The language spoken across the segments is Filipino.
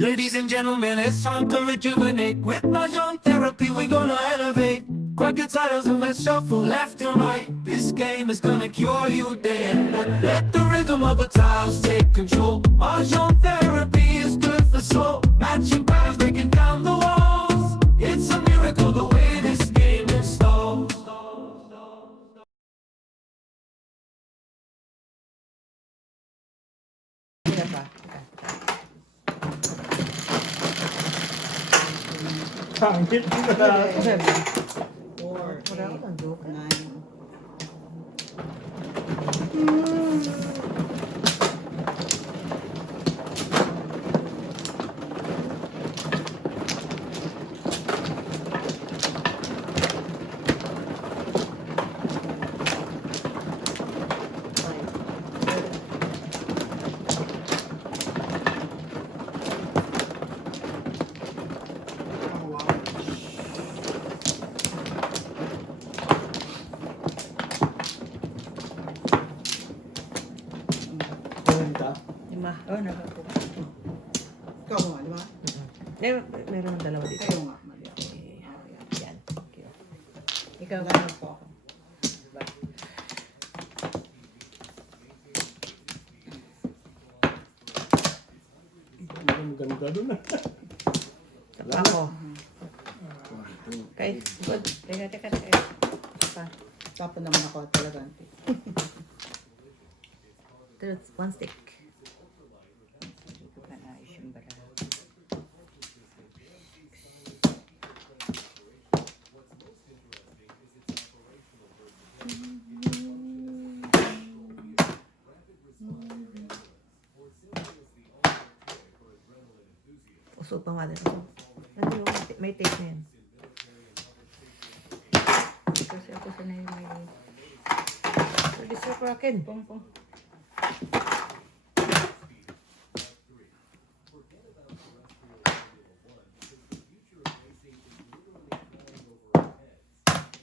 Ladies and gentlemen, it's time to rejuvenate. With Mahjong therapy, we're gonna elevate. Grab your titles and let's shuffle left and right. This game is gonna cure you day and night. Let the rhythm of the tiles take control. Mahjong therapy is good for soul. Matching patterns, breaking down the walls. It's a miracle the way this game installs. Tira pa. Pangit ko na. 4, Wala ko ng joke. 9. Lima. Oh, nakapo. Ikaw mo, di ba? Meron ng dalawa dito. Kayo nga, mali ako. Yan. Okay. Ikaw. Lahat po ako. Ang ganda doon ah. Saka ako. Okay. Good. Teka. Pa. Tapon naman ako talaga. One stick. Uso pa nga din. May tape na yan. Kasi ako sanay may... Pwede sa kraken. Pong.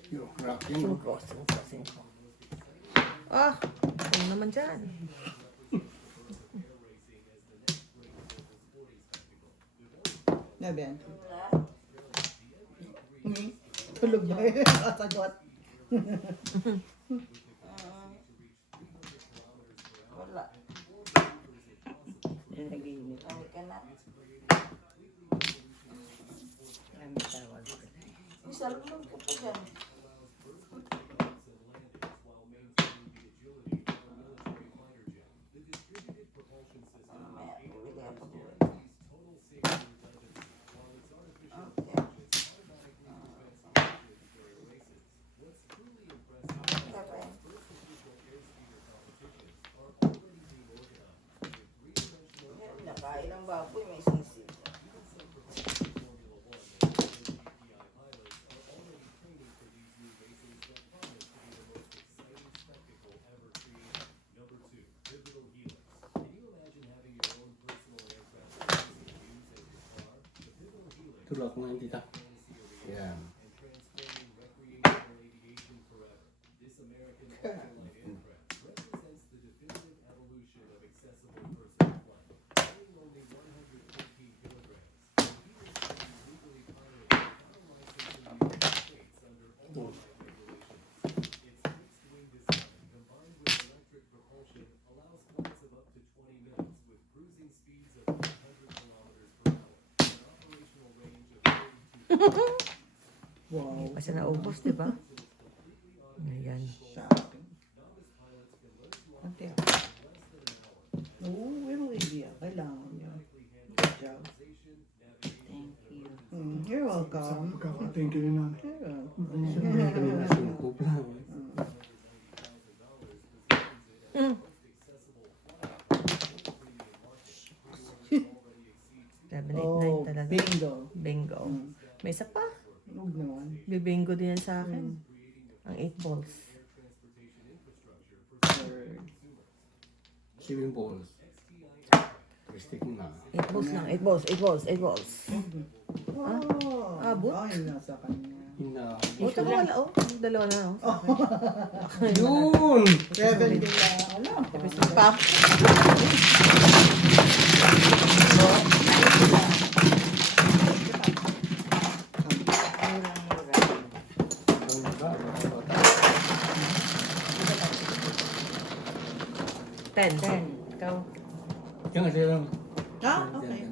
Yung cracking. Singko. Ah! Ano naman dyan? Nabiyan. Tulog ba yun? Kasagot. Wala. Nag-iinit. Ay ka na. Maraming tawag. Isalunod ka pa dyan. Mamaya, bumili ako doon. Okay. Okay. Nakain ng baboy, may sisi. Tulak mo yung tita. Yan. Wow. Kasi naubos, di ba? Ayan. Shocking. Okay. Oo, pero hindi. Kailangan niya. Good job. Thank you. You're welcome. Pagkakating ko rin namin. Yeah. Kanina singko lang. Oh, talaga. bingo. Bingo. May isa pa. Huwag naman. Bibingo din yan sa akin. Ang 8 balls. Third. 7 balls. Stick mo na. 8 balls lang. 8 balls. 8 balls. 8 balls. Oh, Abot? Ay, nasa kanya. Hina. Oh, tama wala. Oh, dalawa na. Oh. Yun! 7 din lang. Alam. Pa. 10. Ikaw. Yan kasi lang. Ah, okay.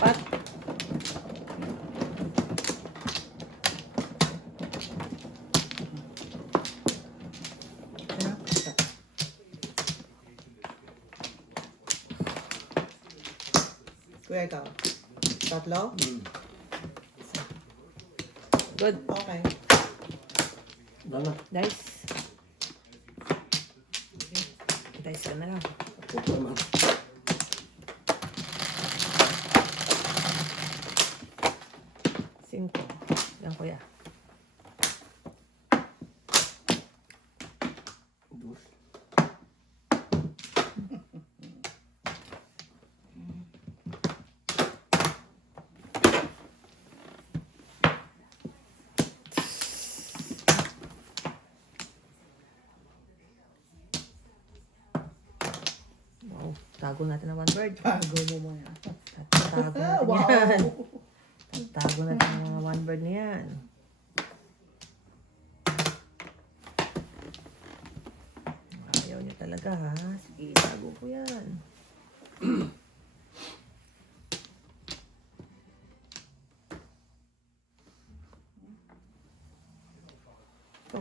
Pat. Ano? Kuya, ikaw. Tatlo? Good. Okay. Wala. Dice. Dice ka na lang. Ako pa naman. Cinco. Yan, kuya. Dos. Wow. Tago natin ang one word. Bago mo muna. Tago natin Wow. yan. Tago natin ang mga one word na yan. Ayaw niyo talaga ha. Sige, tago ko yan. Ito.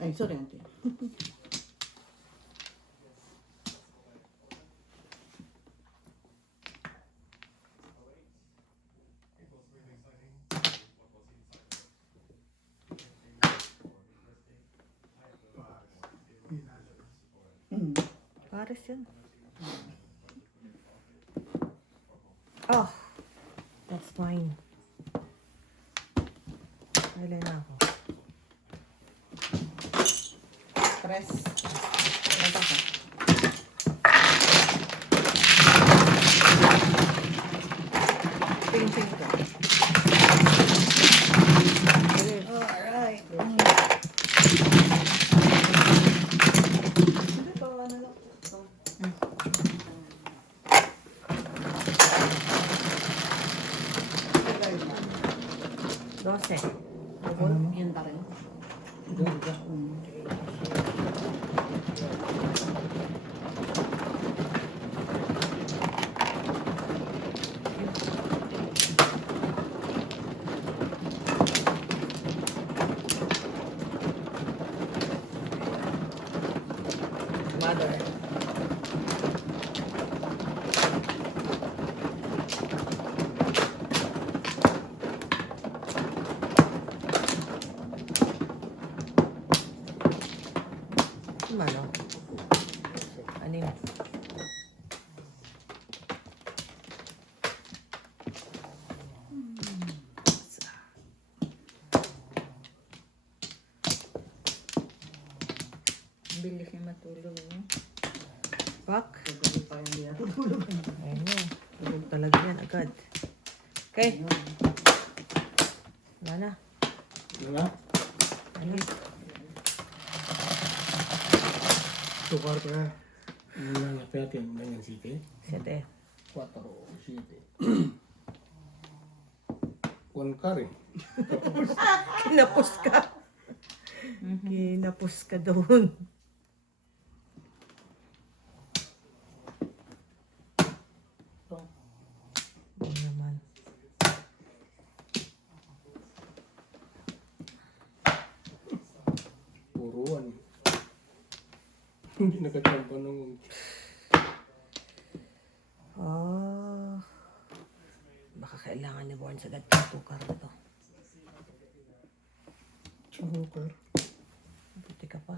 Ay, sorry, auntie. Pares yan. Oh, that's fine. Kailan na ako. Press. Press ako. Ting-ting ko. Alright. Sige, bawa na lang. Ito. Sige, na. 12. Yan pa rin. Mother. Ano? Ano yun? Ang bilis niya matulog, no? Pak. Gabi pa yung hindi natutulog. Ayun na. Tulog talaga yan agad. Okay. Wala na. Wala. Ayun. Sukar pa na. Ano na natin ng city? 7. 4 o 7. One car eh. Kinapos ka. Kinapos ka doon. Ano naman. Puro one. Hindi nakachamba nung Baka kailangan ni Born sa dad tukar na to. sukar. Buti ka pa.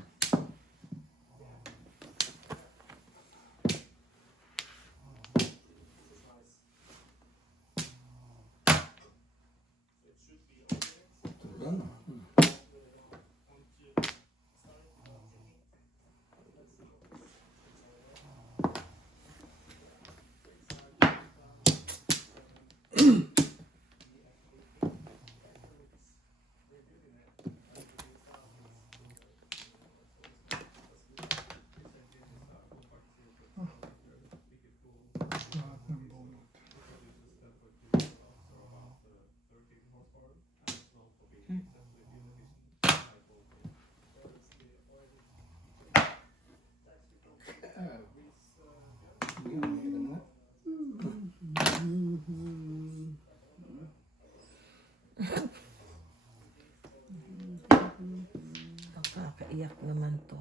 Nakakaiyak naman to.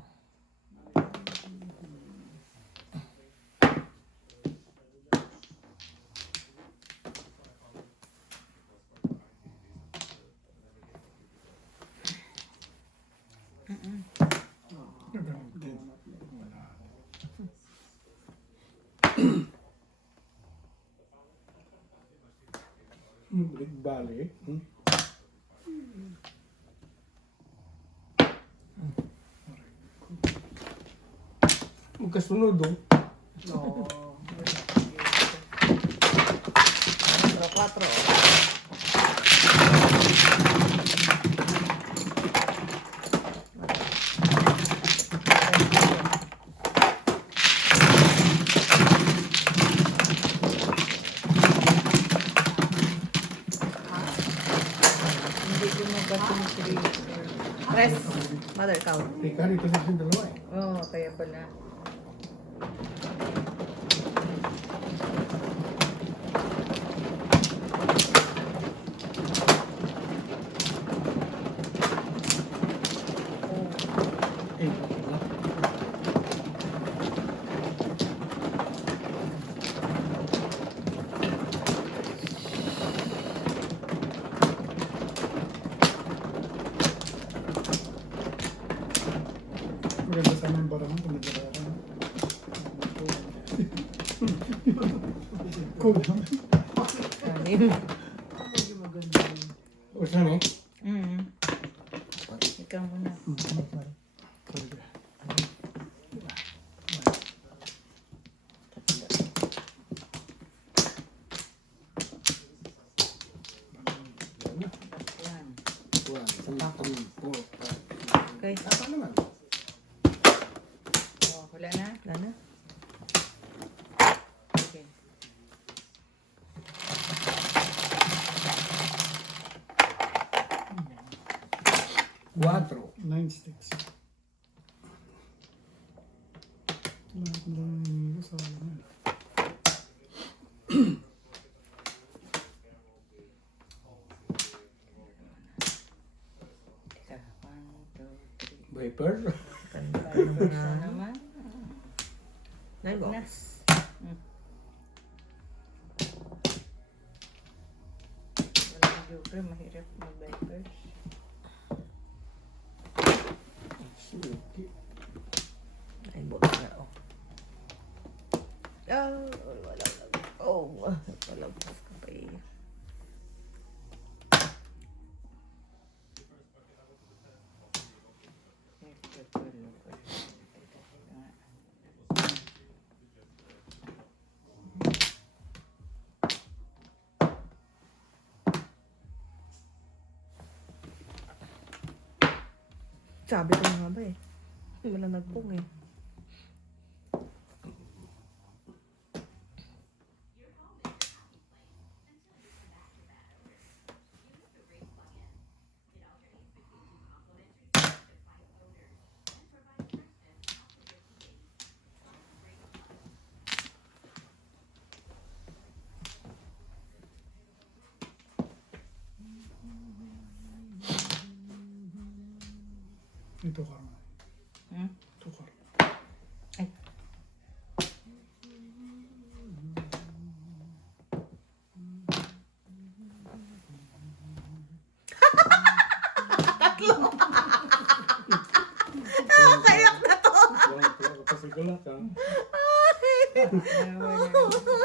Balik. Magkasunod oh. No. 4. Hindi ko magasing freezer. Press. Mother count. Teka, dito sa akin dalawa eh. Oo, kaya pala. Eh, wala. Maganda sana yung barang kung nagdararan. Cool naman. Kanin. O saan eh? Ikaw muna. Yan. Okay. Apa naman? Oh, wala na? Wala na? Okay. Cuatro. 9 sticks. Lahat lang yung sa ano. Teka. 1, 2, 3. Viper. Ganda Isa naman. naman. 9 Na. box. Walang joker. Mahirap mag-vipers. Suki. 9 box na. Oh. Wala. Oh, wala box ka pa eh. Sabi ko na nga ba eh. Wala nagpong eh. Ito ka. Hmm? Ito ka. Ay. Nakakayak na to! Kasi galak ha.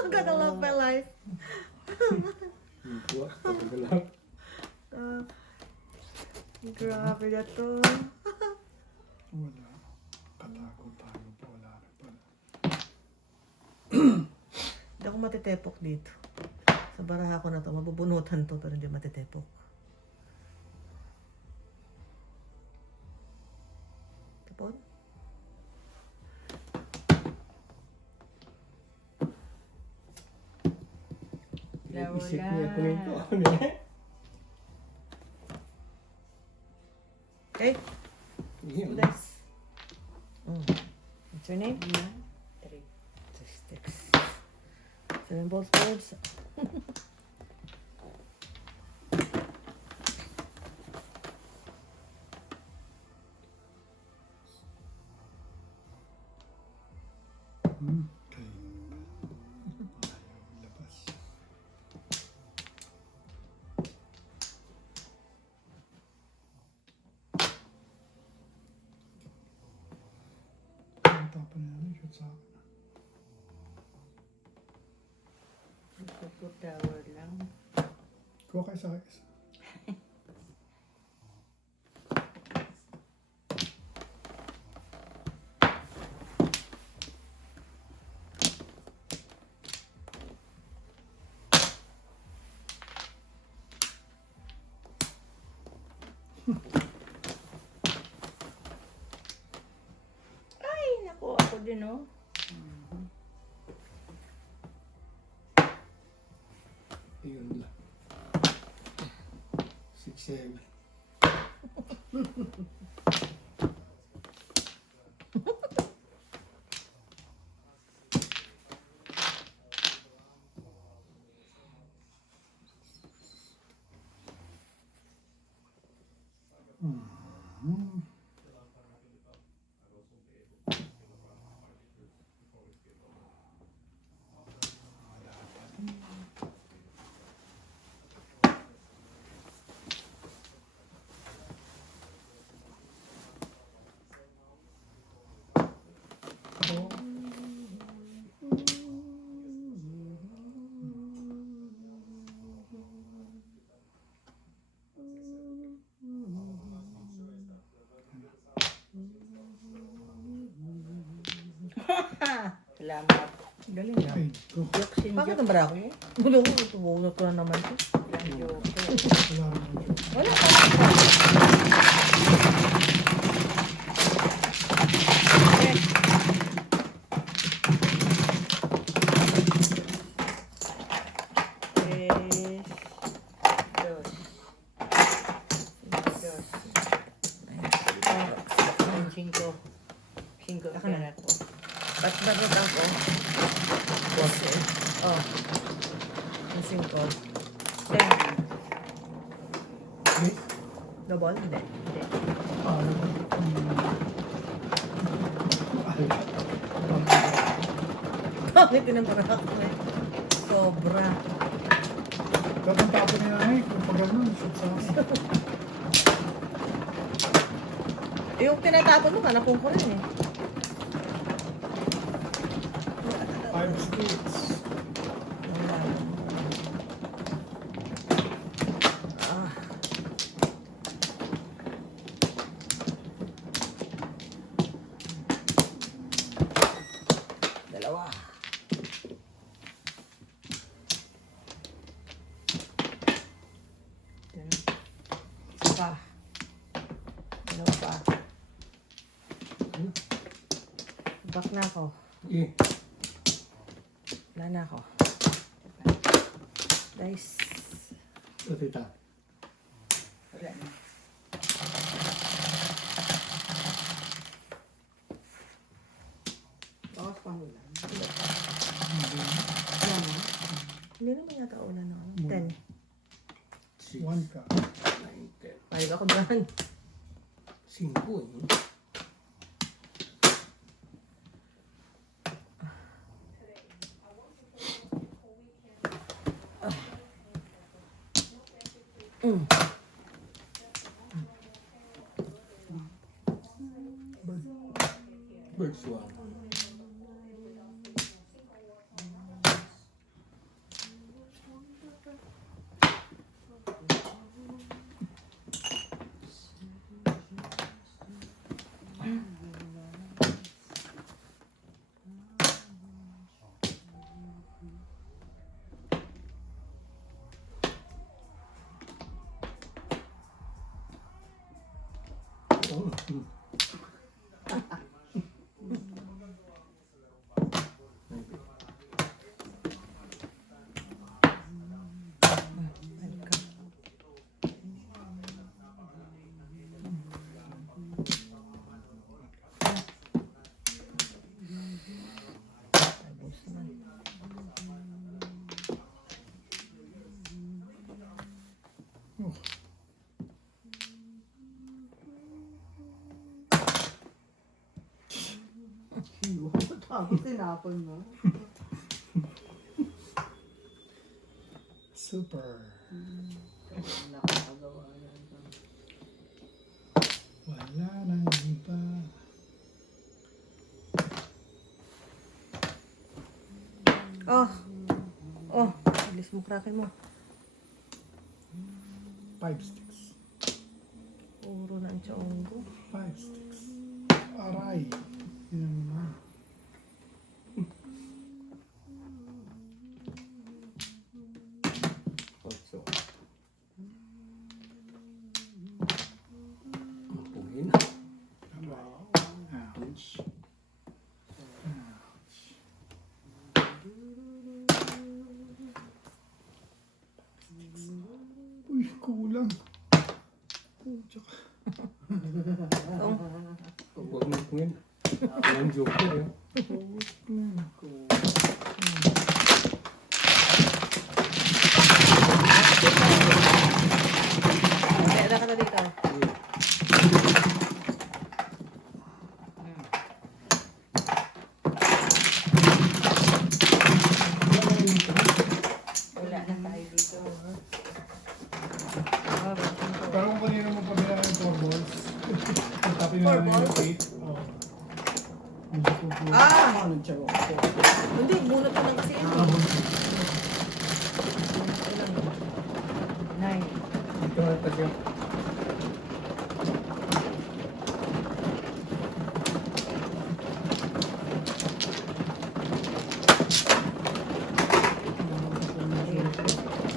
Gonna love my life. Kuha. Kasi galak. Grabe na to. Wala. Katakot tayo pa. Wala na pala. Hindi ako matitepok dito. Sa baraha ko na to, mabubunutan to pero hindi matitepok. Tapon? Isip niya ko nito. Okay, Yan. nice. What's your name? 3. 6 sticks. 7 balls, birds. Kay ayaw labas. Ang tapon na yan, shoot sa akin. Gusto ko tower lang. Kuha kayo sa akin. Ay, naku, ako din oh. Ayun lang. 6-7. Salamat. Galing na. Ay, go. Yoksin Bakit joke. ang bara ako? Wala ko, tumuunod ko na naman to. Lang joke. Wala rin ang shoot. Wala ka. Tres. Dos. Dos. Cinco. Cinco Ako na. pera ko. Ba't bakit ako? Kasi, oh. Yung 5. Ten. Hindi. Double? Hindi. Hindi. Bakit tinamparak ako eh? Sobra. Dapat tapon na yan ay, kung pag ganun, shoot sa akin. Yung tinatapon mo, kanapong ko rin eh. 5 sticks. Wala. Ah. Dalawa. Isa pa. Dalawa pa. Back na ako. Eh, Wala na ako. Dice. ito tita. Wala na. Bawas pa mo lang. Hindi naman yata ulan ng ano. 10. 6, 1 ka. 9, 10. Palig ako dyan. 5 eh. Birds 1. Oh, Tapos tinapon mo. Super. Wala akong magawa. Wala nang iba. Oh. Oh. Alis mo, kraken mo. 5 sticks. Puro na ang tiyonggo. 5 sticks. Aray. Yan naman. Also. Mapugin. Wow. Ouch. Uy, kulang. Tsaka. Huwag mo pungin. Walang joker eh. Kaya ka na dito. Wala na tayo dito. Pero kung kanina mo pabila ng 4 balls. Tapin na 4 lang balls? yung 8. Oo. Medyo kukulang. Ah! Ano siya? Hindi, bunot ko lang kasi yun. Nine. Ito na taga.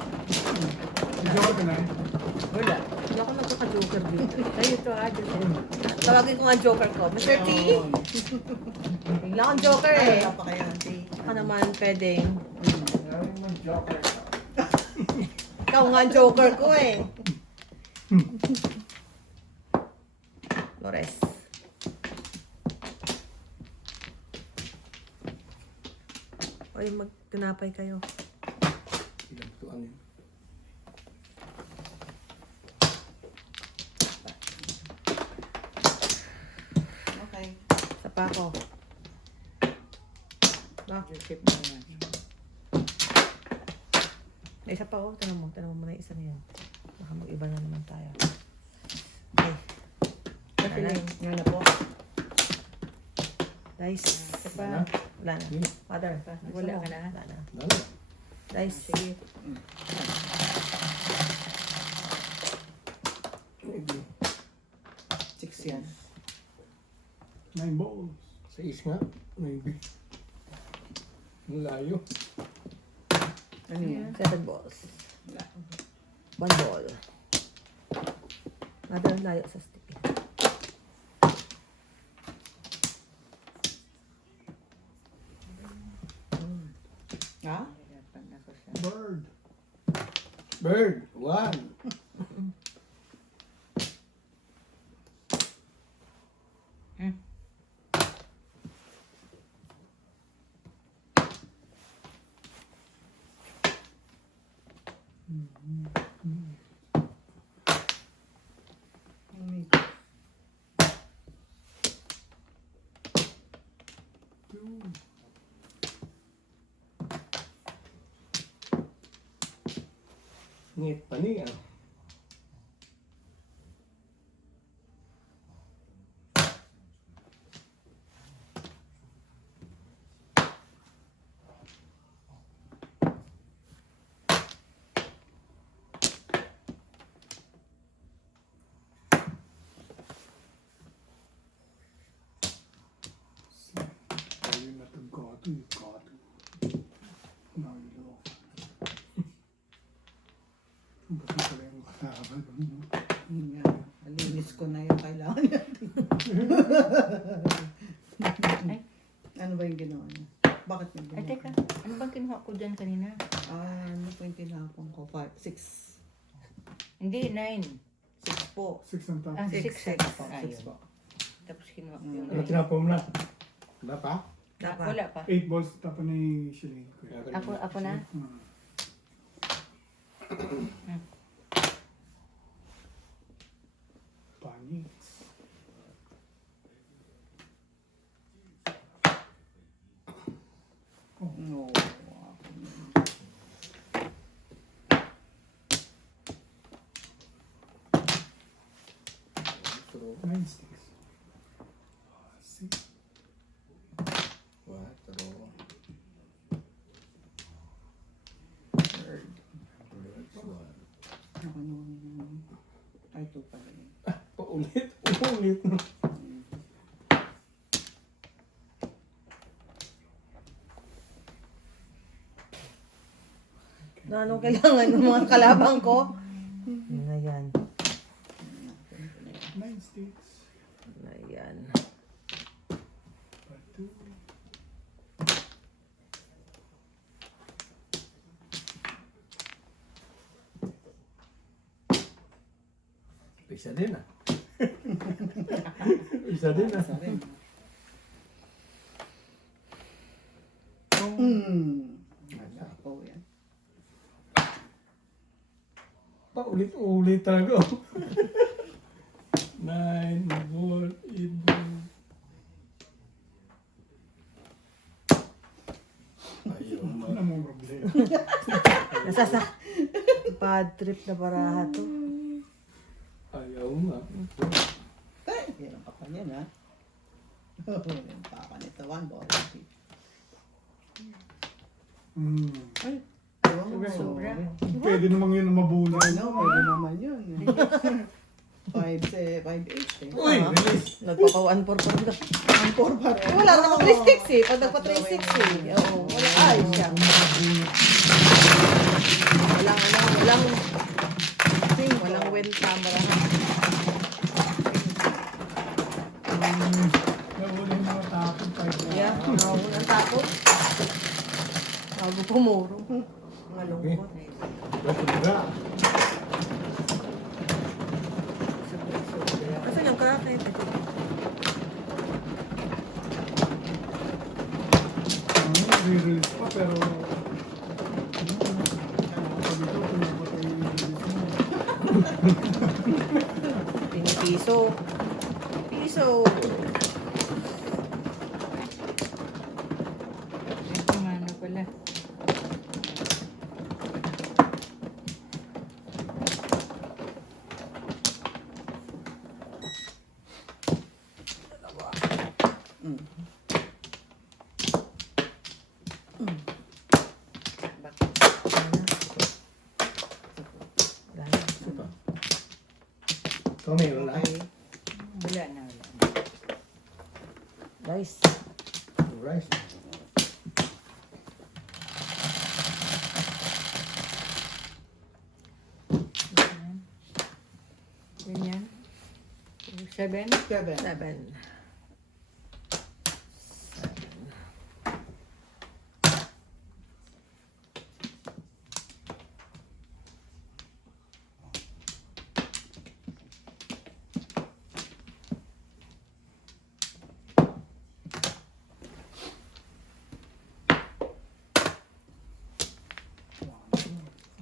Medyo ka na eh. Wala. Hindi ako nagkaka-joker dito. Ay, ito Tawagin ko nga ang joker ko. Mr. T! Bigla akong joker eh. Wala pa kaya ang tea. Baka naman pwedeng. Maraming mga joker. Ikaw nga ang joker ko eh. Flores. Oy, magtinapay kayo. Ilang tuan yun. Okay. Sa pa ako. Ba? Isip mo yan. May isa pa oh. Tanong mo muna yung isa na yan. Baka mag-iba na naman tayo. Okay. Kasi Wala. yan na po. Dice. Isa pa. Wala na. Father. Wala ka na? Wala na. Lalo. Dice. Sige. Maybe. 6 yan. 9 balls. Sa is nga. Maybe. Ang layo. Ano yan? 7 balls. 1 ball. Mother layo sa stick. Ha? Bird. Bird. One. Ngit pa niya. Ayun na itong gato. Yung gato. Nalo. Ba't yung pala yung kalaban? Yun nga. Malinis ko na yung kailangan natin. Ano ba yung ginawa niya? Bakit yung Ay, ginawa? teka. Ano bang kinuha ko dyan kanina? Ano po yung tinapon ko? 6. Hindi, 9. 6 po. 6 ang top. Ah, 6 6. po. Ah, 6 yun. po. Tapos kinuha ko yung Ano tinapon mo na? Wala pa? Dapat. Wala pa. 8 balls tapon ni Shalene. Ako na? Panis. 9 sticks. 6. 4. Third. Ako nung... Ay, ito pala yun. Paulit. Paulit. Na anong kailangan ng mga kalabang ko? Yun na yan. 9 sticks. Yun na yan. 2. Isa din ah. Isa din ah. Isa rin. Wala po yan. Paulit-ulit talaga. 9, 4, 8. Ayun. Ano mo problema? Nasasak. Bad trip na baraha to. Ayaw nga. Ay, hirap ka pa yan, ha? Pakanitawan, boy. Ay, sobra. Pwede namang yun na mabulay. Ano, pwede naman yun. 5, 8, eh. Uy! Release! Nagpapa 1-4 pa rin daw. Ang 4 pa rin. Wala naka 3 sticks eh. Pag nagpa 3 sticks eh. Oo, wala ayos siya. Walang wenta baraha. Nahuli mo tapon 5 Yeah, ang tapos. Bago pumuro. Malungkot. Sobra. Kasi yung cracket. Re-release pa pero pag ito pinapatay yung release mo. Pinipiso. Piso. Ito nga na pala. Ikaw mayroon na. Wala na, wala na. Guys. Rice. Ganyan. 7. 7. 7.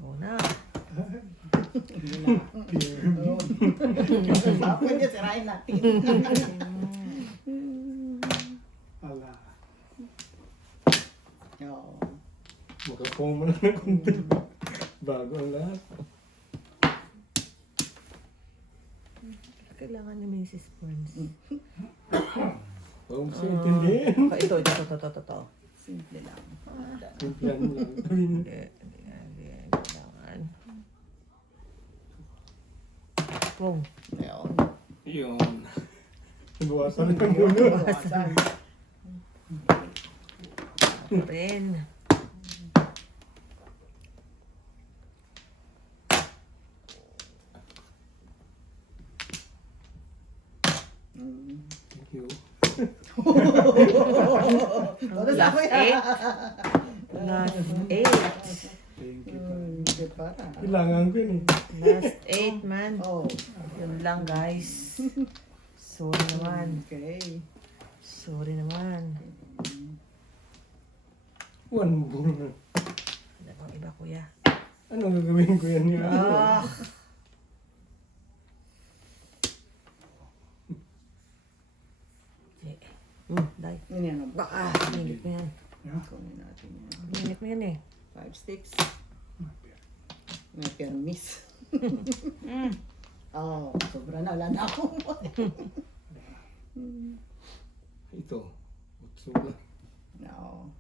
Una. Pwede sirain natin. Ala. Oo. Makakuha mo lang ng konti. Bago ang lahat. Kailangan ni Mrs. Burns. Huwag mo siya intindihin. Ito. Simple lang. Simplihan mo lang. Kailangan. Boom. Ayun. Yun. Ibuwasan lang muna. Bawasan. Rin. Thank you. Last 8. Last 8. Thank you. Hindi para. Kailangan ko yun eh. Last 8, man. Oh, Yun lang, guys. Sorry naman. okay. Sorry naman. One bull. Ano bang iba, kuya? Ano gagawin ko yan niya? Ah! Dai. Yun yan. Baka, minit mo yan. Kunin natin yan. Minit mo yan eh. 5 sticks. May permis. Oh, sobra na. Wala na ako. Ito. Utso lang. No.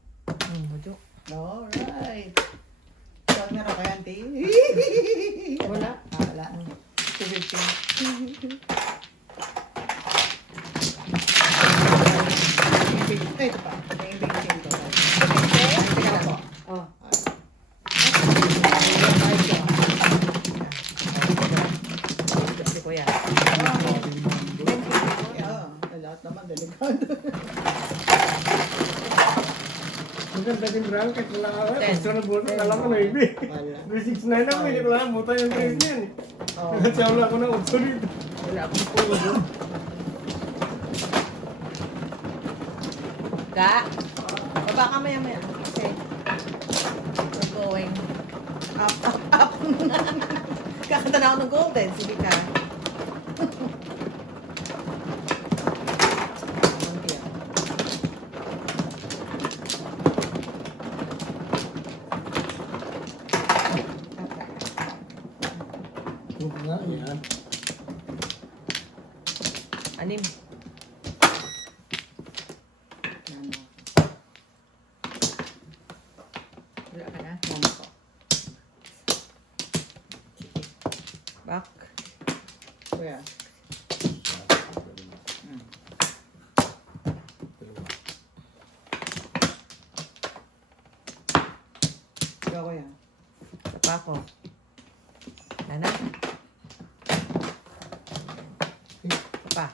Budyo. Alright. So, meron kaya, auntie? Wala. Wala. 250. Ay, ito pa. Yung big to. Ito po. Oh. Si Kuya. Lahat naman, delikado. Maganda din brown kahit wala ka. Ten. Gusto na buto na lang ko na ibi. Wala. 369 ako, hindi ko lang buta yung 3 yan. Oh. Nagkatsaw lang ako na utso dito. Wala akong pulo. Ka? Baba ka maya-maya. Okay. We're going up, up, up. Kakanta na ako ng golden. Sige ka. Huwag nga yan. Anim. Wala ka na. Back. Kuya. Ikaw, kuya. Isa pa ako. Nana. Isa pa.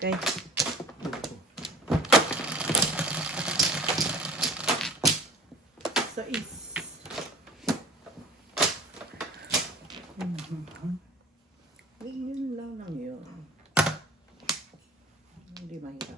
Okay. Sa is. Yun lang yun. Hindi mahirap.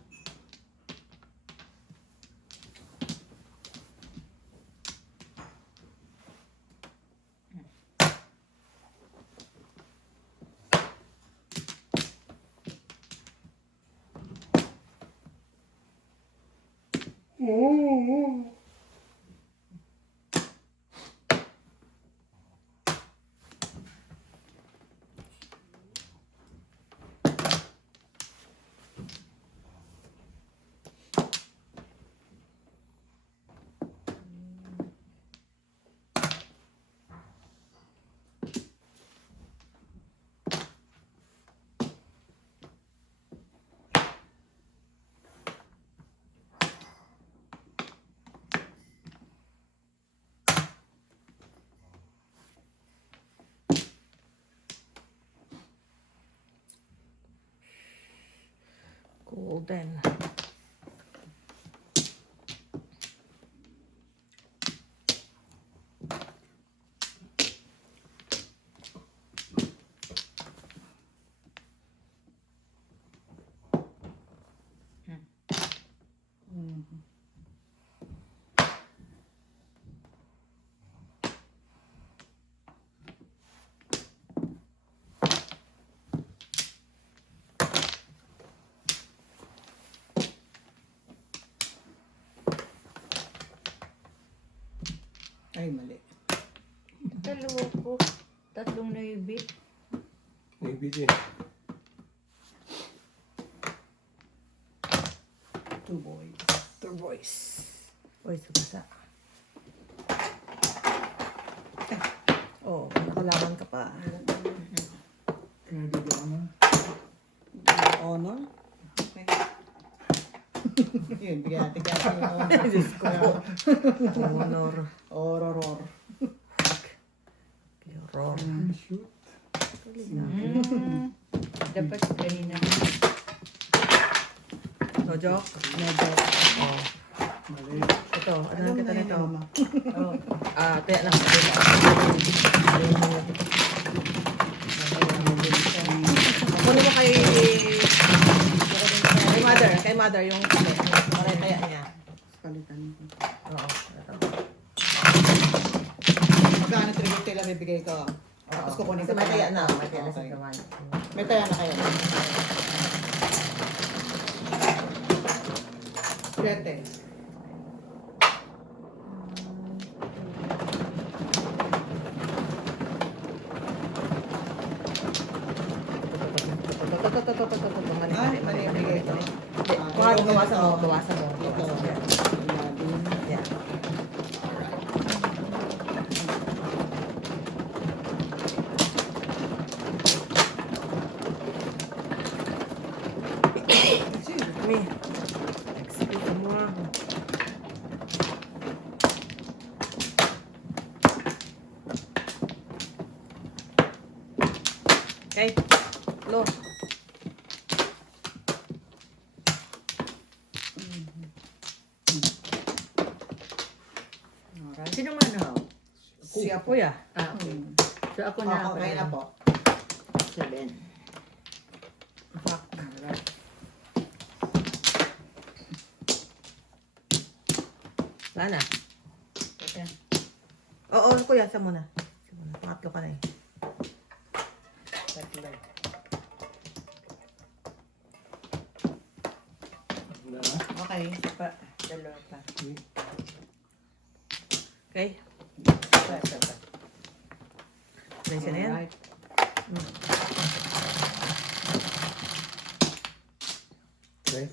Golden. Ay, mali. Dalawa ko. Tatlong naibi. Maybe din. 2 boys. Two boys. Boys, basa. Oh, nakalaman ka pa. Kaya di ba ano? Honor? Okay. Yun, bigyan natin kaya yung honor. Diyos ko po. Honor. Ororor. Horror. Shoot. Dapat kanina. No joke? Medyo. Oh. Mali. Ito, ano Alam ang kita na yun, nito? mama. Oh. Kaya lang. Kunin mo kay mother yung kape. Kaya niya. Palitan ko. Oo. Magkano tribute tila bibigay ko? Tapos kukunin ko. Kasi may kaya na. May kaya na Okay. sa gawan. May taya na kayo. 7. Mali, Ah, mali, mali, mali, mali. mali. Hindi, bawasan mo, bawasan mo. Ito. Yan. Yan. Me. Excuse mo ako. Okay. Lo. Alright. Sino manaw? Si Apoy ah. Ah, okay. So ako na. Okay na po. 7. Alright. Wala na. Okay. Oo, kuya, sa muna. Pangatlo ka na eh. Tatlo. Na. Okay. Pa, dalawa pa. Okay? Isa pa. Ready na yan? Alright. Okay.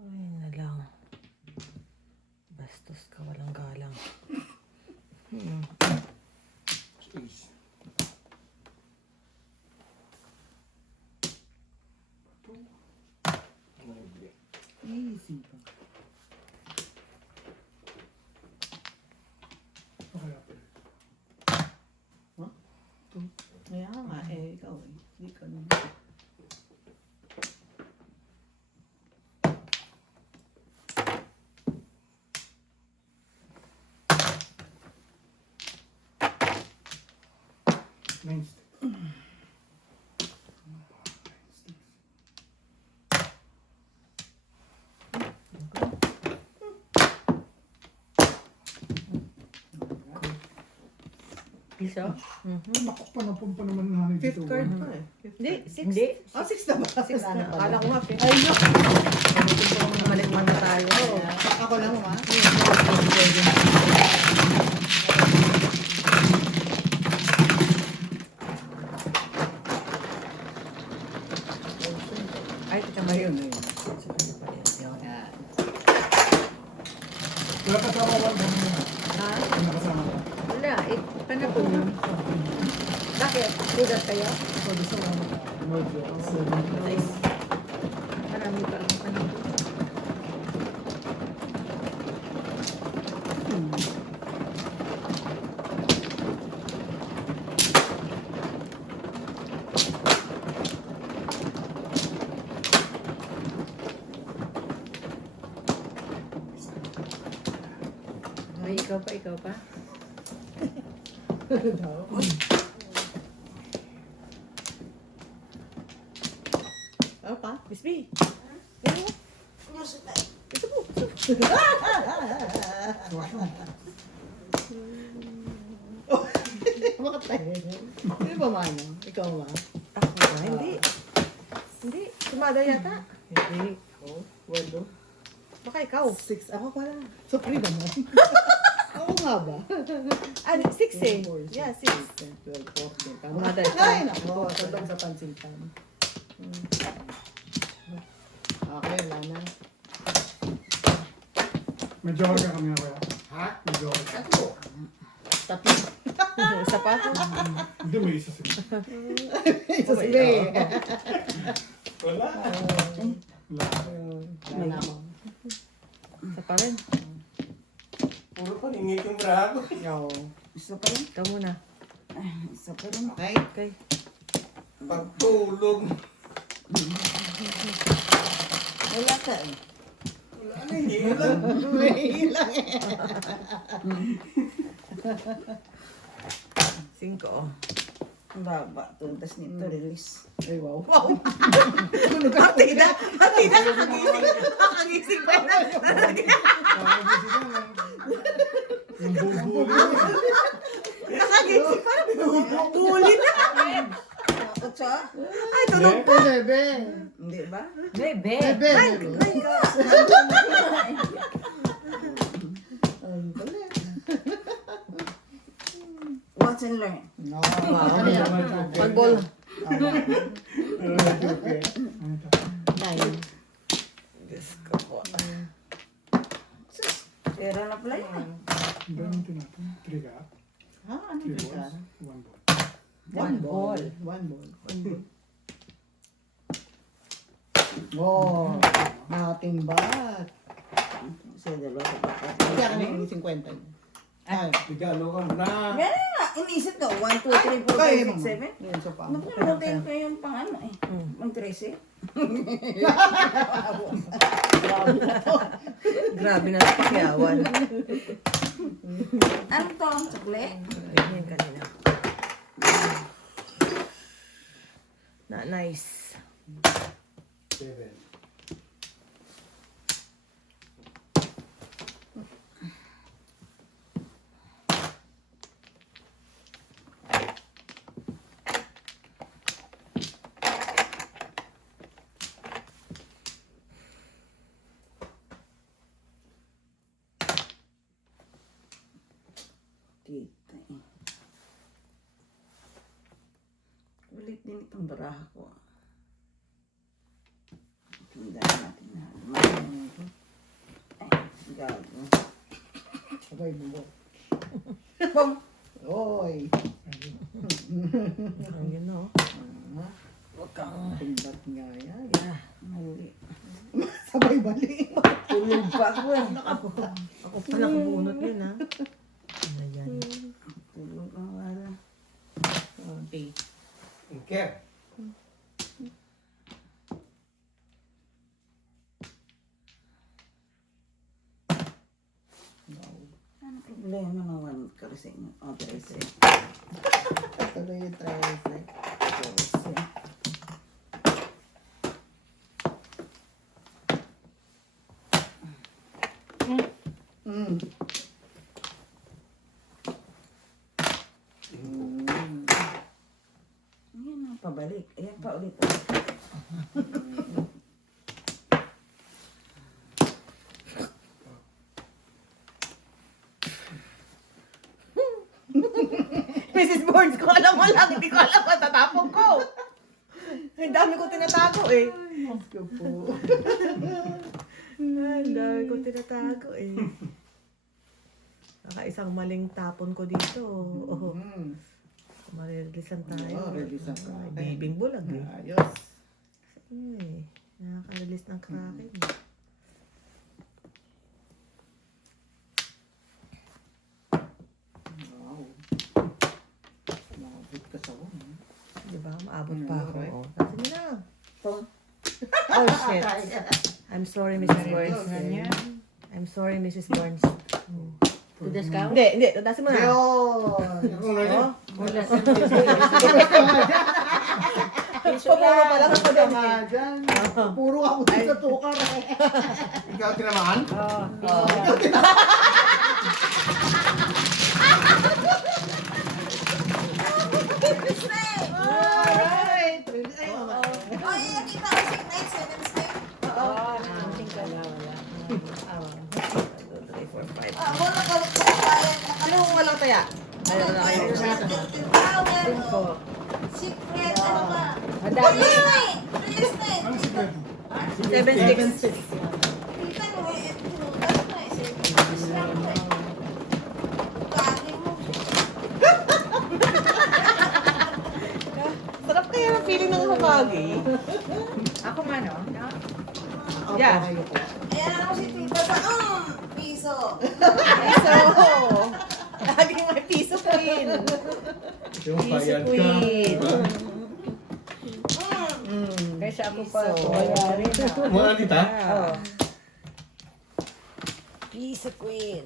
Ay na lang. Bastos ka, walang galang. Ace. Easy pa. Okay, Apple. Kaya nga, ikaw eh. Hindi ka nung... Nine sticks. Isa? Naku, panapon pa naman ng hanay dito. Fifth card pa eh. Hindi, 6. Hindi. Ah, 6 na ba? 6 na. Akala ko nga, 5. Ay, no! Balik-man na tayo. Ako lang, ma. Ay, ito ba yun? Ayun. Yan. Wala kasama one ba na? Ha? Wala nakasama ka. Wala. Paano po? Bakit? Sugat kayo? So, gusto mo mag seven. Nice. Marami pa ang ano. Ay, ikaw pa, ikaw pa. Ano pa? Miss B. Makatay. Sino ba mano? Ikaw ba? Ako ba? Hindi. Hindi. Sumada yata. Hindi. Ako. Walo. Baka ikaw. 6. Ako pala. So, 3 naman. Ako nga ba? Ah, 6 eh. 4, Yeah, 6. 12, 14. Tama. Mother. Ay, nako. Tandang sa pansintan. Okay, wala na. Medyo ka kami na kaya. Ha? Medyo ka. Tatlo. Isa pa? Hindi, may isa sila. Isa sila eh. Wala. Wala. Wala na ako. Isa pa rin. Puro paningit yung bravo. Yo. Isa pa rin? Ikaw muna. Isa pa rin. Okay. Okay. Pagtulog. Wala ka eh. Wala na, hindi mo lang. May ilang eh. 5 oh. Ang baba. Tuntas nito. Release. Ay, wow. Wow! Hati na! Hati na! Nakagising pa na! Yung bubulo. Nakagising pa na! Huli na! Kutsa? Ay, tulog pa. Bebe. Hindi ba? Bebe. Bebe. Ang galing. Watch and learn. No. Ano yan? Pagbol. Okay. Ano to? 9. Diyos ko po. Pera na pala yun. Ganun tinatong. 3 ka? Ha? Ano 3 yun? balls? 1 ball. One ball. One ball. Oh, natimbat. Sa dalawa sa baka. Kaya ka na yung 50. Ay, Regalo ka na. Ganun nga. Inisip ko. 1, 2, 3, 4, 5, 6, 7. yun sa pa. Napunutin ko yung pang ano eh. Pang 13. Grabe na sa pakyawan. Ano to? Sukle? Ganyan kanina. Na nice. 7. Tita eh. Ulit din itong baraha ko. Tingnan natin na. Ay, gago. Sabay bubo. Bum! Oy. Ayun no. Huwag kang Timbat nga yan. mali. Sabay bali. Tulog pa ako eh. Ako pa nakabunot yun ha. Ayan. Tulog ang wala. Okay. Okay. Ano problema naman ka rin sa inyo? O, 13. Tuloy yung 13. 14. Mm. Ayan na, pabalik. Ayan pa ulit. Mrs. Burns ko alam mo lang. Hindi ko alam matatapong ko. Ang dami ko tinatago eh. Diyos ko po. Ang dami ko tinatago eh. Nakaisang maling tapon ko dito. Oh, Mm. marirelisan tayo. Oo, releasean ka. Ay, bibing bulag eh. Ayos. Eh, nakaka-release ng kraken. Wow. Mabot ka sa wala. Diba? Maabot pa ako. Right. Oh. Kasi mo na. Ito. Oh, shit. I'm sorry, Mrs. Burns. I'm sorry, Mrs. Burns. To discount? Hindi. Tatasin mo na. Ayun. Oh, Wala sa pumuro pa lang ako din. Tama dyan. Puro ako din sa tukar. Ikaw tinamaan? Alright. Ayun. Ay, nakita ko si Night 7 snake. Wala ka bayan. Ano kung walang taya? Ayun na kayo. Secret, ano ba? Madami. Release na eh. Ano secret? 7-6. Kita mo eh. Ano na eh. Release lang ko eh. Gagi mo. Sarap kaya ang feeling ng humagi. Ako man, no? Ako Yeah. kayo po. Ayan ako si Tita sa piso. Piso. Laging may piso queen. Yung Piso bayad ka. queen. Kaysa ako pa. So, Bayarin na. Mga tita? Piso queen.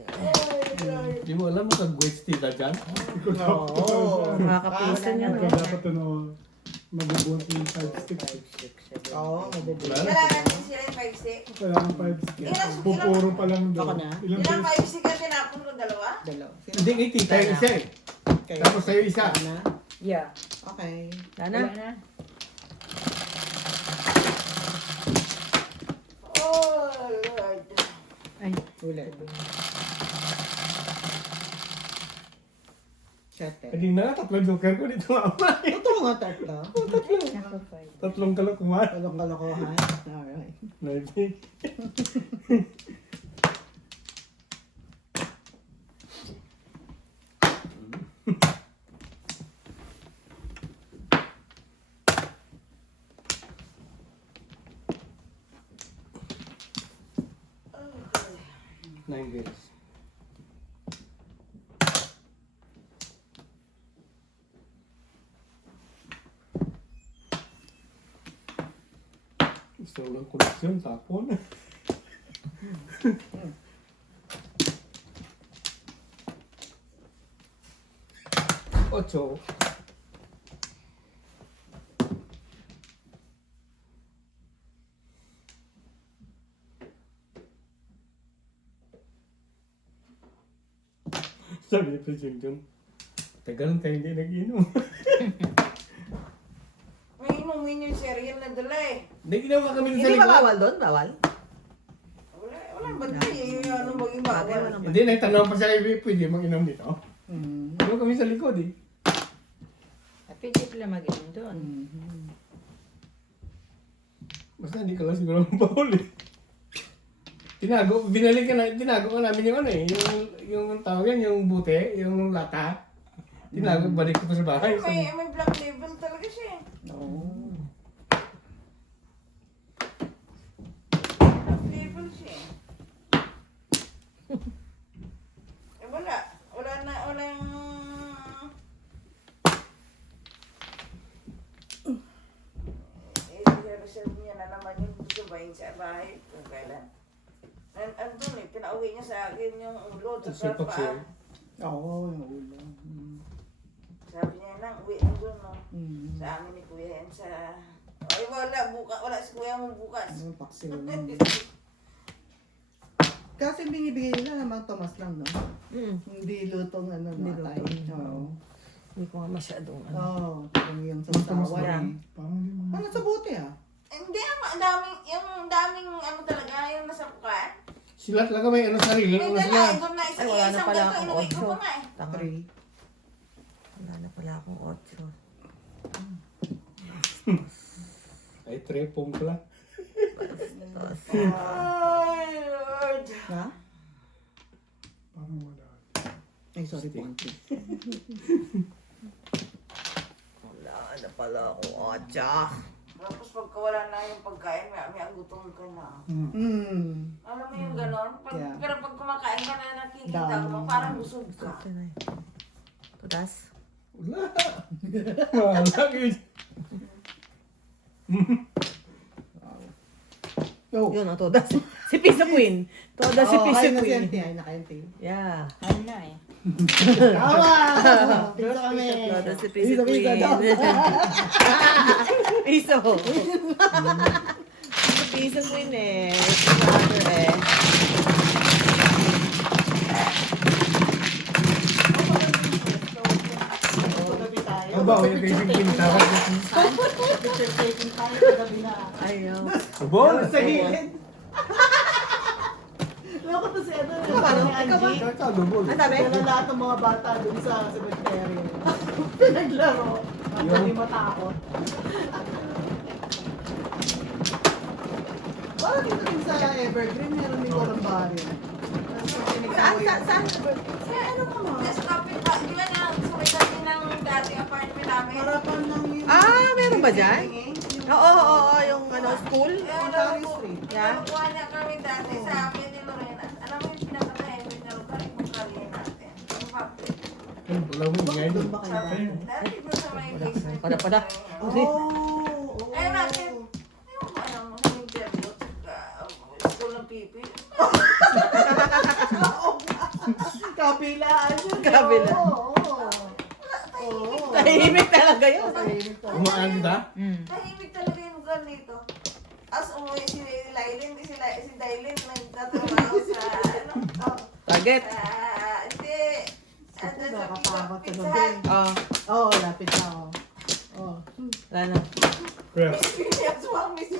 Di mo alam magag-weights tita dyan? Oo. Makakapiso niya. Ikaw dapat ano, mabubuhat yung 5 sticks. Oo, madali. Wala. Kailangan din sila yung 5-stick. Kailangan 5 sticks. Pupuro pa lang daw. Ako na? Ilang Ilang beses? 5-stick ang tinapon ko? Dalawa? Dalaw. Hindi, ni tita yung isa eh. Kayo. Tapos sa'yo isa. Na? Yeah. Okay. Wala Wala na. na. Oh, Lord. Ay, Ulit. 7. Kanina, tatlong joker ko dito mama. Totoo nga tatlo. nako 5. Tatlong kalokohan. Talong kalokohan. Alright. Maybe. Nine days. Gusto ko lang koleksyon, tapon. Ocho. Sabi ni President John, tagal tayo hindi nag-inom. May inumin yung cereal na dala eh. Hindi ginawa kami sa Hindi ba likod. bawal doon? Bawal? Wala ba tayo? Ano maging bawal? Hindi, nagtanong pa siya, pwede mag-inom dito. Mm. Ano kami sa likod eh. At pwede pala mag-inom doon. Mhm. Basta hindi ka lang siguro bawal eh. Tinago ka namin yung ano eh, yung tawag yan, yung bute, yung lata. Tinago, balik ko pa sa bahay. May black label talaga siya eh. Oh. Black label siya eh. Eh wala. Wala yung... reserve niya na naman yung gusto ba yun sa bahay kung kailan. Andun eh, pinauwi niya sa akin yung ulo at Sa paa. paksiw. Oo, yung ulo. Mm. Sabi niya nang uwi andun no. Mm. Sa amin ni Kuya yan sa... Ay wala si Kuya mo bukas. Ano, paksiw lang. Kasi binibigay nila naman Tomas lang, no? Hindi lutong ano, Hindi no? Atay. lutong. Oo. Hindi ko nga masyadong ano. Oo, parang yung sa sawan lang. eh. Parang hindi mo. Ano sa buti ah? Hindi ang daming ano talaga yung nasa kukaan. Sila talaga may ano sarili, May ano sila. dala, doon na Ay, wala na isang pala ganito, akong inuwi ko otso. pa nga eh. Tama. 3. Wala na pala akong 8. Ay, trepong pala. Ay, Lord. Ha? Parang wala. Ay, sorry po. auntie. Wala na pala akong 8. Tapos pagka wala na yung pagkain, may gutom ka na. Mm. Alam mo yung ganon? Yeah. Pero pag kumakain ka na nakikita Dami. mo, parang busog ka. Tudas? Wala. Wala yun. Oh. Yun, tudas. Si Pisa Queen. Tudas si Pisa Kain na si Queen. auntie. Ay, nakain tayo. Yeah. Ano na eh. Tawa! Pizza kami. Tudas si Pisa Pizza, Queen. pizza daw. Piso. Si Pisa Queen eh. Si mother eh. Pagabi tayo. Aba, yung basic pintawa. Picture taking tayo pagabi na. Ayaw. Aba, Sa gilid. Loko to si ano. Paano? Si Angie. Kakadubol. Ang sabi? Kaya lahat ng mga bata dun sa cemetery. Pinaglaro. Ang dali matakot. Parang dito rin sa Evergreen, meron din walang barrio. Saan? Ano ka mo? Sa kapit, di ba na, sa may dati ng dating apartment namin? Harapan ng yung... Ah, meron ba dyan? Oo, yung ano, school. Ontario Street. Yeah. Nakuha niya kami dati sa amin ni Lorena. Alam mo yung pinaka-tahimik na lugar, yung karye natin. Yung factory. Wala mo ngayon. Doon ba kayo? Sabi, dati doon sa may basement. Pada. Oh! Ayun natin. Yung ano, yung interview, school ng pipi. Kabilaan yun. Kabila. Oo. Oo. Tahimik talaga yun. Tahimik to. Kumaan kita? Tahimik talaga yung lugar nito. As umuwi si Lailin, si Dailin, nagtatrabaho sa, ano, Target. hindi, Andun sa Nakakatakot sa Pizza gabi. Hut. Oh, Oo, lapit na ako. Oh. wala na. Ref. Yes, wang miss.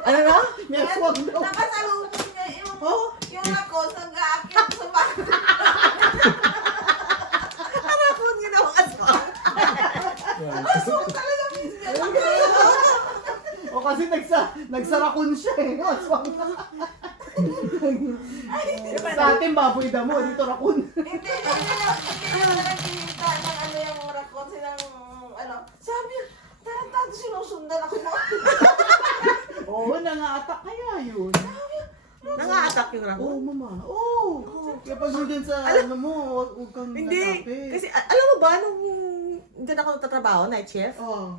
Ano na? Next one daw. Nakasalubong niya yung, Oh, yung lakos ang gaakyat sa bahay. Ano ako ang ginawang aswang? Talaga miss niya. o kasi nagsarakon siya eh. No? Aswang na. Sa atin, baboy damo. Dito rakon. Hindi na nakikita ng ano yung rakon silang ano. Sabi niya, tarantado sinusundan ako mo. Oo, nanga-attack kaya yun. Nanga-attack yung rako? Oo, mama. Oo. Kaya pag din sa ano mo, huwag kang Hindi. lalapit. Kasi alam mo ba, nung dyan ako nagtatrabaho, night chef, Oo.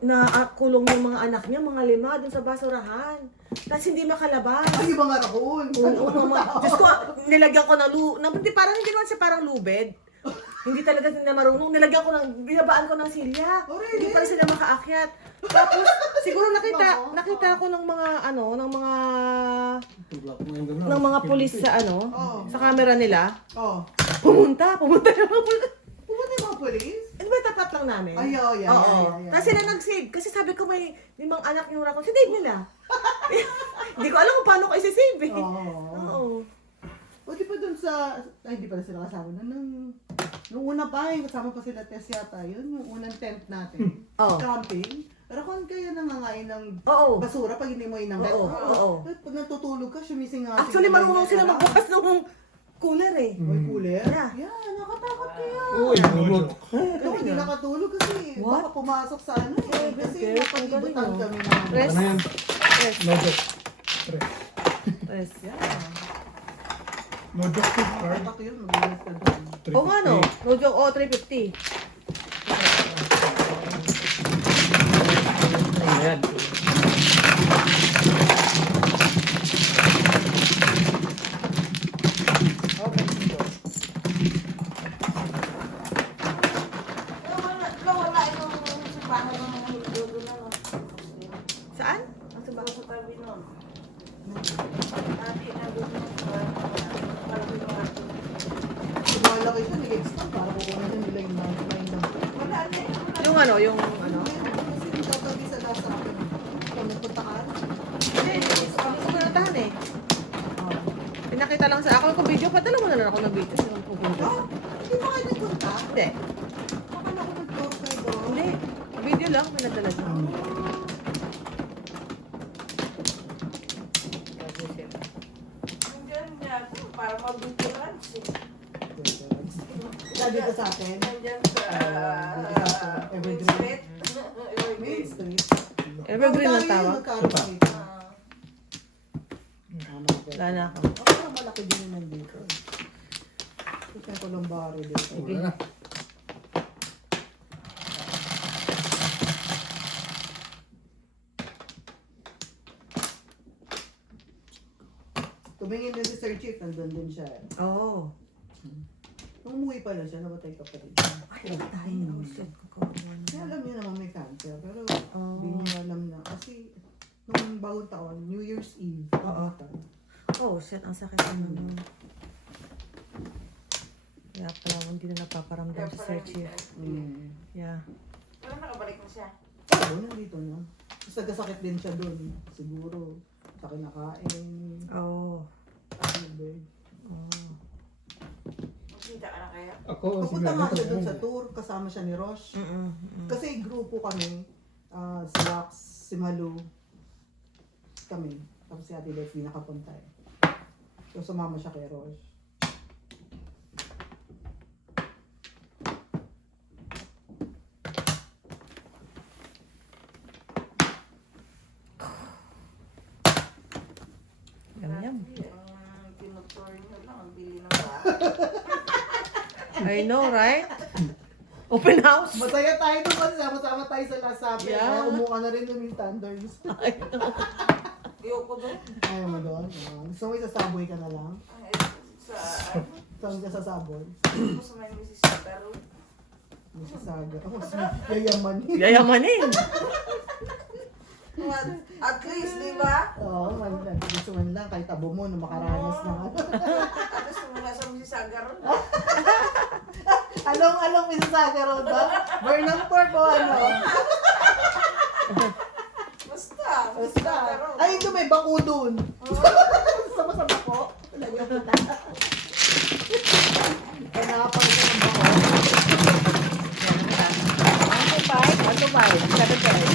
na kulong yung mga anak niya, mga 5, dun sa basurahan. Tapos hindi makalabas. Ay, iba nga rakon. Oo, Diyos ko, nilagyan ko ng hindi, parang hindi naman siya parang lubed. Hindi talaga sila marunong. Nilagyan ko ng, binabaan ko ng silya. Oh, really? Hindi pa rin sila makaakyat. Tapos, siguro nakita ko ng mga, ng mga pulis sa sa camera nila. Oo. Pumunta yung mga Pumunta yung mga polis? ano ba tapat lang namin? Ay, oo, yeah, Oo. yeah. Tapos sila nag-save. Kasi sabi ko may 5 anak yung rakon. Sinave nila. Hindi ko alam kung paano ko isi-save eh. Oo. Oo. O di pa dun sa, ay di pala sila kasama na nung una pa, yung kasama pa sila Tess yata, yun, yung unang tent natin. Oo. Camping. Pero kung kayo nangangain ng Oo. basura pag hindi mo inangkat. Oo. Pag natutulog ka, sumising nga. Actually, marunong sila magbukas ng cooler eh. May cooler? Yeah. Yeah, nakatakot kaya. Uy, lumot. Kaya hindi nakatulog kasi baka pumasok sa ano eh. Kasi Okay, napag-ibutan ang kami Rest. Ano yan? Yes. No joke. Ref. Yes. No joke to card. Nakatak yun, mag-iingat ka doon. Oo nga no. No joke. 350. Ayan. Wala yung simbahan ng Hulyo doon ano. Saan? Ang simbahan sa tabi nun. Ate na doon yung kalabing mga Malaki siya, nag-expand para kukunin nila yung mind ng wala na eh. Yung ano, yung ano. Kasi dapat di sa lasa akin. Kung nagpunta ka, Hindi, kami ko pinuntahan eh. Pinakita lang sa ako kung video. Padala mo na lang ako ng video. Sino ang pupunta? hindi pa kayo nagpunta? Hindi. Akala ko nag-tour kayo doon. Hindi. Video lang. Pinadala niya. Nandiyan niya para mabituran siya. Sabi ko sa akin, Nandiyan sa Main Evergreen. Street. Main Evergreen. Street. Evergreen ang Tayo tawag. yung nagkaroon dito. Wala na ako. Ako malaki din yung nandito. Ito ko lang baro dito. Wala na. Tumingin din si Sir Chief, nandun din siya. Oo. Nung umuwi pala siya, namatay ka pa rin. Ay, tayo. Oh, shit. Kaya alam niya naman may cancer, pero Oh. hindi niya alam na. Kasi nung bagong taon, New Year's Eve, Oo. Oh, shit. Ang sakit naman nun. Kaya pala hindi na napaparamdam si Sir Chief. Yeah. Pero nakabalik na siya. Oo, nandito na. Tapos nagkasakit din siya doon, siguro. Sa kinakain. Oo. Ano ba? Oh. Magkita ka na kaya? Ako, Papunta nga siya doon sigurado. sa tour, kasama siya ni Rosh. Mm-mm. Kasi grupo kami, si Wax, si Malu, kami. Tapos si Ate Leslie nakapunta eh. So sumama siya kay Rosh. Yum, yum. Ang tinutur niyo lang, ang bili ng bahay. I know, right? Open house. Masaya tayo doon kasi sama-sama tayo sa Last Supper. Yeah. Kaya umuha na rin doon yung standards. Ayoko doon. Ayaw mo doon? Gusto mo sa Subway ka na lang? Ay, sa Saan ka sa Subway? ano sa may Mississippi Road. Mississauga. Oh, yayamanin. Yayamanin. At least, di ba? Oo, gusto man lang kahit abo mo na makaranas ng ano. At least mula sa Mississauga Road. Along Mississauga Road ba? Burnham Park o ano? Basta. Basta. Ay, ito may bako dun. Sama sa bako. Talaga po na. Kaya nakapagod ng bako. 1 to 5, 7 to 8.